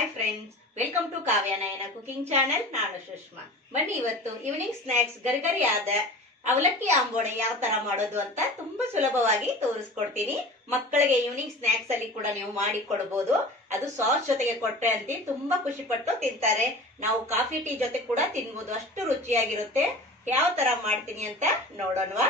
Hi friends, welcome to Kavya Nayana cooking channel. ನಾನು ಸುಷ್ಮಾ. ಬನ್ನಿ ಇವತ್ತು ಈವ್ನಿಂಗ್ ಸ್ನಾಕ್ಸ್ ಗರಿಗರಿಯಾದ ಅವಲಕ್ಕಿ ಆಂಬೋಡೆ ಯಾವ ತರ ಮಾಡೋದು ಅಂತ ತುಂಬಾ ಸುಲಭವಾಗಿ ತೋರಿಸ್ಕೊಡ್ತೀನಿ. ಮಕ್ಕಳಿಗೆ ಈವ್ನಿಂಗ್ ಸ್ನಾಕ್ಸ್ ಅಲ್ಲಿ ಕೂಡ ನೀವು ಮಾಡಿ ಕೊಡಬಹುದು. ಅದು ಸಾಸ್ ಜೊತೆಗೆ ಕೊಟ್ರೆ ಅಂತ ತುಂಬಾ ಖುಷಿ ಪಟ್ಟು ತಿಂತಾರೆ. ನಾವು ಕಾಫಿ ಟೀ ಜೊತೆ ಕೂಡ ತಿನ್ಬಹುದು, ಅಷ್ಟು ರುಚಿಯಾಗಿರುತ್ತೆ. ಯಾವ ತರ ಮಾಡ್ತೀನಿ ಅಂತ ನೋಡೋಣವಾ.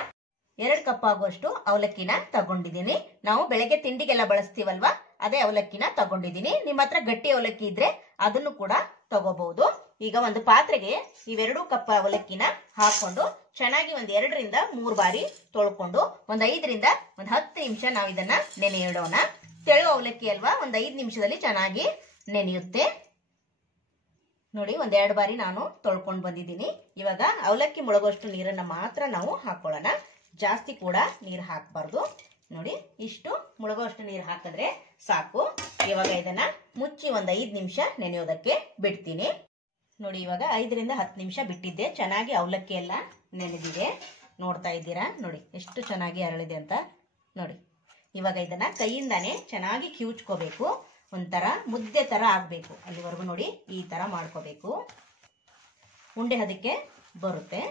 2 ಕಪ್ ಆಗುವಷ್ಟು ಅವಲಕ್ಕಿನ ತಗೊಂಡಿದ್ದೀನಿ. ನಾವು ಬೆಳಗ್ಗೆ ತಿಂಡಿಗೆಲ್ಲ ಬಳಸ್ತೀವಲ್ವಾ, ಅದೇ ಅವಲಕ್ಕಿನ ತಗೊಂಡಿದ್ದೀನಿ. ನಿಮ್ಮ ಹತ್ರ ಗಟ್ಟಿ ಅವಲಕ್ಕಿ ಇದ್ರೆ ಅದನ್ನು ಕೂಡ ತಗೋಬಹುದು. ಈಗ ಒಂದು ಪಾತ್ರೆಗೆ ಇವೆರಡು ಕಪ್ ಅವಲಕ್ಕಿನ ಹಾಕೊಂಡು ಚೆನ್ನಾಗಿ 2 ರಿಂದ 3 ಬಾರಿ ತೊಳ್ಕೊಂಡು 5 ರಿಂದ 10 ನಿಮಿಷ ನಾವು ಇದನ್ನ ನೆನೆಯಿಡೋಣ. ತೆಳು ಅವಲಕ್ಕಿ ಅಲ್ವಾ, 5 ನಿಮಿಷದಲ್ಲಿ ಚೆನ್ನಾಗಿ ನೆನೆಯುತ್ತೆ. ನೋಡಿ, 2 ಬಾರಿ ನಾನು ತೊಳ್ಕೊಂಡು ಬಂದಿದ್ದೀನಿ. ಇವಾಗ ಅವಲಕ್ಕಿ ಮುಳುಗುವಷ್ಟು ನೀರನ್ನ ಮಾತ್ರ ನಾವು ಹಾಕೊಳ್ಳೋಣ. ಜಾಸ್ತಿ ಕೂಡ ನೀರು ಹಾಕಬಾರ್ದು. ನೋಡಿ, ಇಷ್ಟು ಮುಳುಗುವಷ್ಟು ನೀರು ಹಾಕಿದ್ರೆ ಸಾಕು. ಇವಾಗ ಇದನ್ನ ಮುಚ್ಚಿ 5 ನಿಮಿಷ ನೆನೆಯೋದಕ್ಕೆ ಬಿಡ್ತೀನಿ. ನೋಡಿ, ಇವಾಗ 5 ರಿಂದ 10 ನಿಮಿಷ ಬಿಟ್ಟಿದ್ದೆ. ಚೆನ್ನಾಗಿ ಅವಲಕ್ಕಿ ಎಲ್ಲ ನೆನೆದಿದೆ. ನೋಡ್ತಾ ಇದ್ದೀರಾ, ನೋಡಿ ಎಷ್ಟು ಚೆನ್ನಾಗಿ ಅರಳಿದೆ ಅಂತ. ನೋಡಿ, ಇವಾಗ ಇದನ್ನ ಕೈಯಿಂದಾನೆ ಚೆನ್ನಾಗಿ ಕಿವುಚ್ಕೋಬೇಕು. ಒಂಥರ ಮುದ್ದೆ ತರ ಆಗ್ಬೇಕು. ಅಲ್ಲಿವರೆಗೂ ನೋಡಿ ಈ ತರ ಮಾಡ್ಕೋಬೇಕು. ಉಂಡೆ ಅದಕ್ಕೆ ಬರುತ್ತೆ.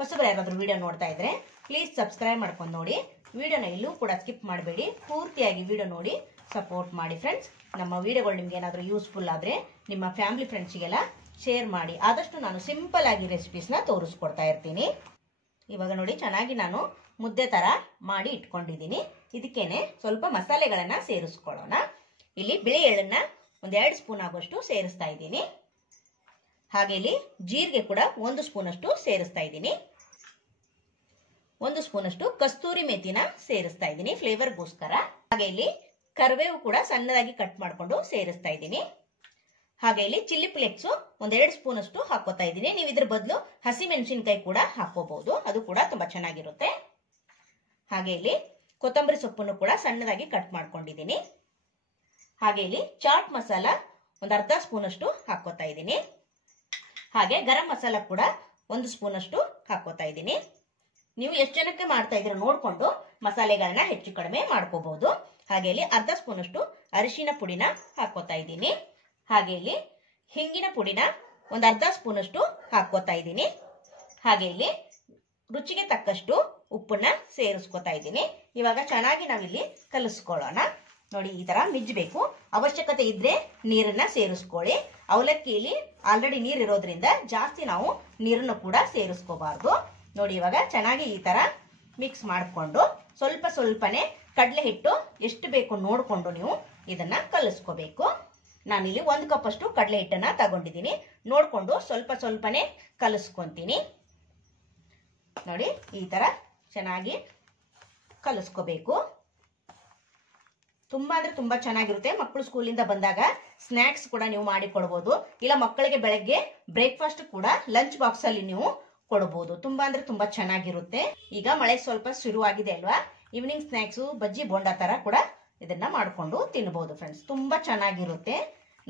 ಹೊಸಬರು ಯಾರಾದ್ರೂ ವಿಡಿಯೋ ನೋಡ್ತಾ ಇದ್ರೆ ಪ್ಲೀಸ್ ಸಬ್ಸ್ಕ್ರೈಬ್ ಮಾಡ್ಕೊಂಡು ನೋಡಿ. ವಿಡಿಯೋನ ಎಲ್ಲೂ ಕೂಡ ಸ್ಕಿಪ್ ಮಾಡಬೇಡಿ, ಪೂರ್ತಿಯಾಗಿ ವಿಡಿಯೋ ನೋಡಿ ಸಪೋರ್ಟ್ ಮಾಡಿ ಫ್ರೆಂಡ್ಸ್. ನಮ್ಮ ವಿಡಿಯೋಗಳು ನಿಮ್ಗೆ ಏನಾದರೂ ಯೂಸ್ಫುಲ್ ಆದ್ರೆ ನಿಮ್ಮ ಫ್ಯಾಮಿಲಿ ಫ್ರೆಂಡ್ಸ್ಗೆಲ್ಲ ಶೇರ್ ಮಾಡಿ. ಆದಷ್ಟು ನಾನು ಸಿಂಪಲ್ ಆಗಿ ರೆಸಿಪೀಸ್ನ ತೋರಿಸ್ಕೊಡ್ತಾ ಇರ್ತೀನಿ. ಇವಾಗ ನೋಡಿ, ಚೆನ್ನಾಗಿ ನಾನು ಮುದ್ದೆ ತರ ಮಾಡಿ ಇಟ್ಕೊಂಡಿದ್ದೀನಿ. ಇದಕ್ಕೇನೆ ಸ್ವಲ್ಪ ಮಸಾಲೆಗಳನ್ನ ಸೇರಿಸ್ಕೊಳ್ಳೋಣ. ಇಲ್ಲಿ ಬಿಳಿ ಎಳ್ಳನ್ನ 2 ಸ್ಪೂನ್ ಆಗುವಷ್ಟು ಸೇರಿಸ್ತಾ ಇದ್ದೀನಿ. ಹಾಗೆ ಇಲ್ಲಿ ಜೀರಿಗೆ ಕೂಡ 1 ಸ್ಪೂನ್ ಅಷ್ಟು ಸೇರಿಸ್ತಾ ಇದ್ದೀನಿ. 1 ಸ್ಪೂನ್ ಅಷ್ಟು ಕಸ್ತೂರಿ ಮೆಥಿನ ಸೇರಿಸ್ತಾ ಇದ್ದೀನಿ ಫ್ಲೇವರ್ಗೋಸ್ಕರ. ಹಾಗೆ ಇಲ್ಲಿ ಕರಿಬೇವು ಕೂಡ ಸಣ್ಣದಾಗಿ ಕಟ್ ಮಾಡ್ಕೊಂಡು ಸೇರಿಸ್ತಾ ಇದ್ದೀನಿ. ಹಾಗೆ ಇಲ್ಲಿ ಚಿಲ್ಲಿ ಫ್ಲೇಕ್ಸ್ 2 ಸ್ಪೂನ್ ಅಷ್ಟು ಹಾಕೋತಾ ಇದ್ದೀನಿ. ನೀವು ಇದ್ರ ಬದಲು ಹಸಿ ಮೆಣಸಿನಕಾಯಿ ಕೂಡ ಹಾಕೋಬಹುದು, ಅದು ಕೂಡ ತುಂಬಾ ಚೆನ್ನಾಗಿರುತ್ತೆ. ಹಾಗೆ ಇಲ್ಲಿ ಕೊತ್ತಂಬರಿ ಸೊಪ್ಪನ್ನು ಕೂಡ ಸಣ್ಣದಾಗಿ ಕಟ್ ಮಾಡ್ಕೊಂಡಿದ್ದೀನಿ. ಹಾಗೆ ಇಲ್ಲಿ ಚಾಟ್ ಮಸಾಲ 1/2 ಸ್ಪೂನ್ ಅಷ್ಟು ಹಾಕೋತಾ ಇದ್ದೀನಿ. ಹಾಗೆ ಗರಂ ಮಸಾಲ ಕೂಡ 1 ಸ್ಪೂನ್ ಅಷ್ಟು ಹಾಕೋತಾ ಇದ್ದೀನಿ. ನೀವು ಎಷ್ಟು ಜನಕ್ಕೆ ಮಾಡ್ತಾ ಇದ್ದೀರೋ ನೋಡ್ಕೊಂಡು ಮಸಾಲೆಗಳನ್ನ ಹೆಚ್ಚು ಕಡಿಮೆ ಮಾಡ್ಕೋಬಹುದು. ಹಾಗೆ ಇಲ್ಲಿ 1/2 ಸ್ಪೂನ್ ಅಷ್ಟು ಅರಿಶಿನ ಪುಡಿನ ಹಾಕೋತಾ ಇದ್ದೀನಿ. ಹಾಗೆ ಇಲ್ಲಿ ಹಿಂಗಿನ ಪುಡಿನ 1/2 ಸ್ಪೂನ್ ಅಷ್ಟು ಹಾಕೋತಾ ಇದ್ದೀನಿ. ಹಾಗೆ ಇಲ್ಲಿ ರುಚಿಗೆ ತಕ್ಕಷ್ಟು ಉಪ್ಪನ್ನ ಸೇರಿಸ್ಕೊತಾ ಇದ್ದೀನಿ. ಇವಾಗ ಚೆನ್ನಾಗಿ ನಾವಿಲ್ಲಿ ಕಲಿಸ್ಕೊಳ್ಳೋಣ. ನೋಡಿ, ಈ ತರ ಮಿಜ್ಬೇಕು. ಅವಶ್ಯಕತೆ ಇದ್ರೆ ನೀರನ್ನ ಸೇರಿಸ್ಕೊಳ್ಳಿ. ಅವಲಕ್ಕಿಯಲ್ಲಿ ಆಲ್ರೆಡಿ ನೀರು ಇರೋದ್ರಿಂದ ಜಾಸ್ತಿ ನಾವು ನೀರನ್ನು ಕೂಡ ಸೇರಿಸ್ಕೋಬಾರ್ದು. ನೋಡಿ, ಇವಾಗ ಚೆನ್ನಾಗಿ ಈ ತರ ಮಿಕ್ಸ್ ಮಾಡಿಕೊಂಡು ಸ್ವಲ್ಪ ಸ್ವಲ್ಪನೇ ಕಡಲೆ ಹಿಟ್ಟು ಎಷ್ಟು ಬೇಕು ನೋಡ್ಕೊಂಡು ನೀವು ಇದನ್ನ ಕಲಿಸ್ಕೋಬೇಕು. ನಾನಿಲ್ಲಿ 1 ಕಪ್ ಅಷ್ಟು ಕಡಲೆ ಹಿಟ್ಟನ್ನ ತಗೊಂಡಿದ್ದೀನಿ. ನೋಡ್ಕೊಂಡು ಸ್ವಲ್ಪ ಸ್ವಲ್ಪನೇ ಕಲಿಸ್ಕೊಂತೀನಿ. ನೋಡಿ, ಈ ತರ ಚೆನ್ನಾಗಿ ಕಲಿಸ್ಕೋಬೇಕು. ತುಂಬಾ ಅಂದ್ರೆ ತುಂಬಾ ಚೆನ್ನಾಗಿರುತ್ತೆ. ಮಕ್ಕಳು ಸ್ಕೂಲಿಂದ ಬಂದಾಗ ಸ್ನಾಕ್ಸ್ ಕೂಡ ನೀವು ಮಾಡಿ ಕೊಡಬಹುದು. ಇಲ್ಲ ಮಕ್ಕಳಿಗೆ ಬೆಳಗ್ಗೆ ಬ್ರೇಕ್ಫಾಸ್ಟ್ ಕೂಡ ಲಂಚ್ ಬಾಕ್ಸ್ ಅಲ್ಲಿ ನೀವು ಕೊಡಬಹುದು. ತುಂಬಾ ಅಂದ್ರೆ ತುಂಬಾ ಚೆನ್ನಾಗಿರುತ್ತೆ. ಈಗ ಮಳೆ ಸ್ವಲ್ಪ ಶುರುವಾಗಿದೆ ಅಲ್ವಾ, ಈವ್ನಿಂಗ್ ಸ್ನಾಕ್ಸ್ ಬಜ್ಜಿ ಬೋಂಡಾ ತರ ಕೂಡ ಇದನ್ನ ಮಾಡ್ಕೊಂಡು ತಿನ್ನಬಹುದು ಫ್ರೆಂಡ್ಸ್. ತುಂಬಾ ಚೆನ್ನಾಗಿರುತ್ತೆ.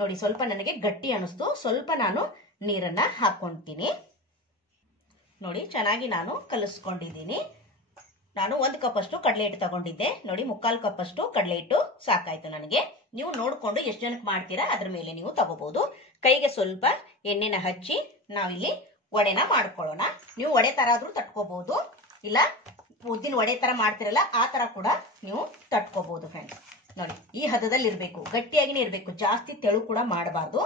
ನೋಡಿ, ಸ್ವಲ್ಪ ನನಗೆ ಗಟ್ಟಿ ಅನಿಸ್ತು, ಸ್ವಲ್ಪ ನಾನು ನೀರನ್ನ ಹಾಕೊಂತೀನಿ. ನೋಡಿ, ಚೆನ್ನಾಗಿ ನಾನು ಕಲಿಸ್ಕೊಂಡಿದ್ದೀನಿ. ನಾನು 1 ಕಪ್ ಅಷ್ಟು ಕಡಲೆ ಹಿಟ್ಟು ತಗೊಂಡಿದ್ದೆ. ನೋಡಿ, 3/4 ಕಪ್ ಅಷ್ಟು ಕಡಲೆ ಹಿಟ್ಟು ಸಾಕಾಯ್ತು ನನಗೆ. ನೀವು ನೋಡ್ಕೊಂಡು ಎಷ್ಟು ಜನಕ್ಕೆ ಮಾಡ್ತೀರಾ ಅದ್ರ ಮೇಲೆ ನೀವು ತಗೋಬಹುದು. ಕೈಗೆ ಸ್ವಲ್ಪ ಎಣ್ಣೆನ ಹಚ್ಚಿ ನಾವಿಲ್ಲಿ ವಡೆನ ಮಾಡ್ಕೊಳ್ಳೋಣ. ನೀವು ವಡೆ ತರ ಆದ್ರೂ ತಟ್ಕೋಬಹುದು, ಇಲ್ಲ ಉದ್ದಿನ ವಡೆ ತರ ಮಾಡ್ತಿರಲ್ಲ ಆ ತರ ಕೂಡ ನೀವು ತಟ್ಕೋಬಹುದು ಫ್ರೆಂಡ್ಸ್. ನೋಡಿ, ಈ ಹದದಲ್ಲಿ ಇರಬೇಕು, ಗಟ್ಟಿಯಾಗಿನೇ ಇರಬೇಕು, ಜಾಸ್ತಿ ತೆಳು ಕೂಡ ಮಾಡಬಾರ್ದು.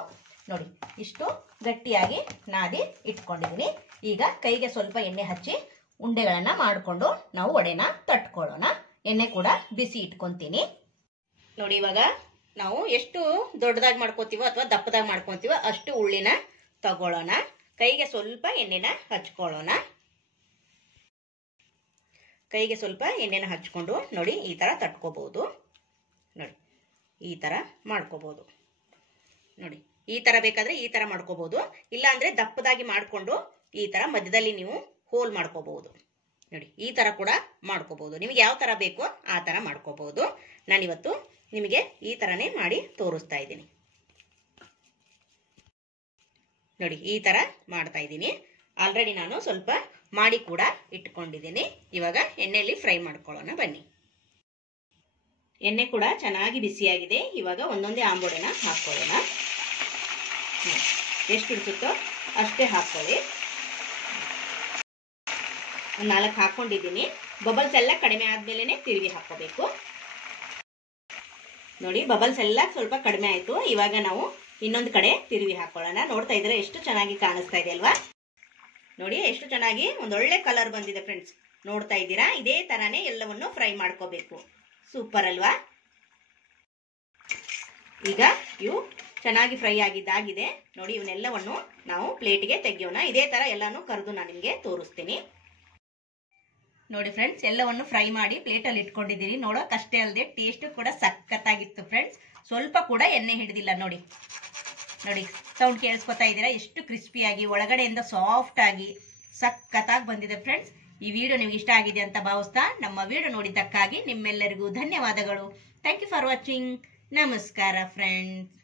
ನೋಡಿ, ಇಷ್ಟು ಗಟ್ಟಿಯಾಗಿ ನಾದಿ ಇಟ್ಕೊಂಡಿದ್ದೀನಿ. ಈಗ ಕೈಗೆ ಸ್ವಲ್ಪ ಎಣ್ಣೆ ಹಚ್ಚಿ ಉಂಡೆಗಳನ್ನ ಮಾಡಿಕೊಂಡು ನಾವು ವಡೆನ ತಟ್ಕೊಳ್ಳೋಣ. ಎಣ್ಣೆ ಕೂಡ ಬಿಸಿ ಇಟ್ಕೊಂತೀನಿ. ನೋಡಿ, ಇವಾಗ ನಾವು ಎಷ್ಟು ದೊಡ್ಡದಾಗಿ ಮಾಡ್ಕೋತೀವೋ ಅಥವಾ ದಪ್ಪದಾಗಿ ಮಾಡ್ಕೊಂತೀವೋ ಅಷ್ಟು ಉಳ್ಳಿನ ತಗೊಳ್ಳೋಣ. ಕೈಗೆ ಸ್ವಲ್ಪ ಎಣ್ಣೆನ ಹಚ್ಕೊಳ್ಳೋಣ. ಕೈಗೆ ಸ್ವಲ್ಪ ಎಣ್ಣೆನ ಹಚ್ಕೊಂಡು ನೋಡಿ ಈ ತರ ತಟ್ಕೋಬಹುದು. ನೋಡಿ, ಈ ತರ ಮಾಡ್ಕೋಬಹುದು. ನೋಡಿ, ಈ ತರ ಬೇಕಾದ್ರೆ ಈ ತರ ಮಾಡ್ಕೋಬಹುದು, ಇಲ್ಲ ಅಂದ್ರೆ ದಪ್ಪದಾಗಿ ಮಾಡ್ಕೊಂಡು ಈ ತರ ಮಧ್ಯದಲ್ಲಿ ನೀವು ಹೋಲ್ ಮಾಡ್ಕೋಬಹುದು. ನೋಡಿ, ಈ ತರ ಕೂಡ ಮಾಡ್ಕೋಬಹುದು. ನಿಮಗೆ ಯಾವ ತರ ಬೇಕೋ ಆ ತರ ಮಾಡ್ಕೋಬಹುದು. ನಾನಿವತ್ತು ನಿಮಗೆ ಈ ತರನೇ ಮಾಡಿ ತೋರಿಸ್ತಾ ಇದ್ದೀನಿ. ನೋಡಿ, ಈ ತರ ಮಾಡ್ತಾ ಇದ್ದೀನಿ. ಆಲ್ರೆಡಿ ನಾನು ಸ್ವಲ್ಪ ಮಾಡಿ ಕೂಡ ಇಟ್ಕೊಂಡಿದ್ದೀನಿ. ಇವಾಗ ಎಣ್ಣೆಯಲ್ಲಿ ಫ್ರೈ ಮಾಡ್ಕೊಳ್ಳೋಣ ಬನ್ನಿ. ಎಣ್ಣೆ ಕೂಡ ಚೆನ್ನಾಗಿ ಬಿಸಿಯಾಗಿದೆ. ಇವಾಗ ಒಂದೊಂದೇ ಆಂಬೋಡೆನ ಹಾಕೊಳ್ಳೋಣ. ಎಷ್ಟು ಹಿಡಿಸುತ್ತೋ ಅಷ್ಟೇ ಹಾಕೊಳ್ಳಿ. 4 ಹಾಕೊಂಡಿದ್ದೀನಿ. ಬಬಲ್ಸ್ ಎಲ್ಲ ಕಡಿಮೆ ಆದ್ಮೇಲೆ ತಿರುಗಿ ಹಾಕೋಬೇಕು. ನೋಡಿ ಬಬಲ್ಸ್ ಎಲ್ಲ ಸ್ವಲ್ಪ ಕಡಿಮೆ ಆಯ್ತು. ಇವಾಗ ನಾವು ಇನ್ನೊಂದು ಕಡೆ ತಿರುವಿ ಹಾಕೊಳ್ಳೋಣ. ನೋಡ್ತಾ ಇದ್ರೆ ಎಷ್ಟು ಚೆನ್ನಾಗಿ ಕಾಣಿಸ್ತಾ ಇದೆ ಅಲ್ವಾ? ನೋಡಿ ಎಷ್ಟು ಚೆನ್ನಾಗಿ ಒಂದೊಳ್ಳೆ ಕಲರ್ ಬಂದಿದೆ ಫ್ರೆಂಡ್ಸ್. ನೋಡ್ತಾ ಇದ್ದೀರಾ? ಇದೇ ತರಾನೇ ಎಲ್ಲವನ್ನು ಫ್ರೈ ಮಾಡ್ಕೋಬೇಕು. ಸೂಪರ್ ಅಲ್ವಾ? ಈಗ ಇವು ಚೆನ್ನಾಗಿ ಫ್ರೈ ಆಗಿದ್ದಾಗಿದೆ. ನೋಡಿ ಇವನ್ನೆಲ್ಲವನ್ನು ನಾವು ಪ್ಲೇಟ್ಗೆ ತೆಗೆಯೋಣ. ಇದೇ ತರ ಎಲ್ಲಾನು ಕರೆದು ನಾನು ನಿಮ್ಗೆ ತೋರಿಸ್ತೀನಿ. ನೋಡಿ ಫ್ರೆಂಡ್ಸ್, ಎಲ್ಲವನ್ನು ಫ್ರೈ ಮಾಡಿ ಪ್ಲೇಟಲ್ಲಿ ಇಟ್ಕೊಂಡಿದ್ದೀನಿ. ನೋಡೋಕಷ್ಟೇ ಅಲ್ಲದೆ ಟೇಸ್ಟ್ ಕೂಡ ಸಖತ್ತಾಗಿತ್ತು ಫ್ರೆಂಡ್ಸ್. ಸ್ವಲ್ಪ ಕೂಡ ಎಣ್ಣೆ ಹಿಡಿದಿಲ್ಲ. ನೋಡಿ ನೋಡಿ ಸೌಂಡ್ ಕೇಳಿಸ್ಕೊತಾ ಇದ್ದೀರಾ? ಎಷ್ಟು ಕ್ರಿಸ್ಪಿಯಾಗಿ ಒಳಗಡೆಯಿಂದ ಸಾಫ್ಟ್ ಆಗಿ ಸಖತ್ತಾಗಿ ಬಂದಿದೆ ಫ್ರೆಂಡ್ಸ್. ಈ ವಿಡಿಯೋ ನಿಮ್ಗೆ ಇಷ್ಟ ಆಗಿದೆ ಅಂತ ಭಾವಿಸ್ತಾ ನಮ್ಮ ವಿಡಿಯೋ ನೋಡಿದ್ದಕ್ಕಾಗಿ ನಿಮ್ಮೆಲ್ಲರಿಗೂ ಧನ್ಯವಾದಗಳು. Thank you for watching. ನಮಸ್ಕಾರ ಫ್ರೆಂಡ್ಸ್.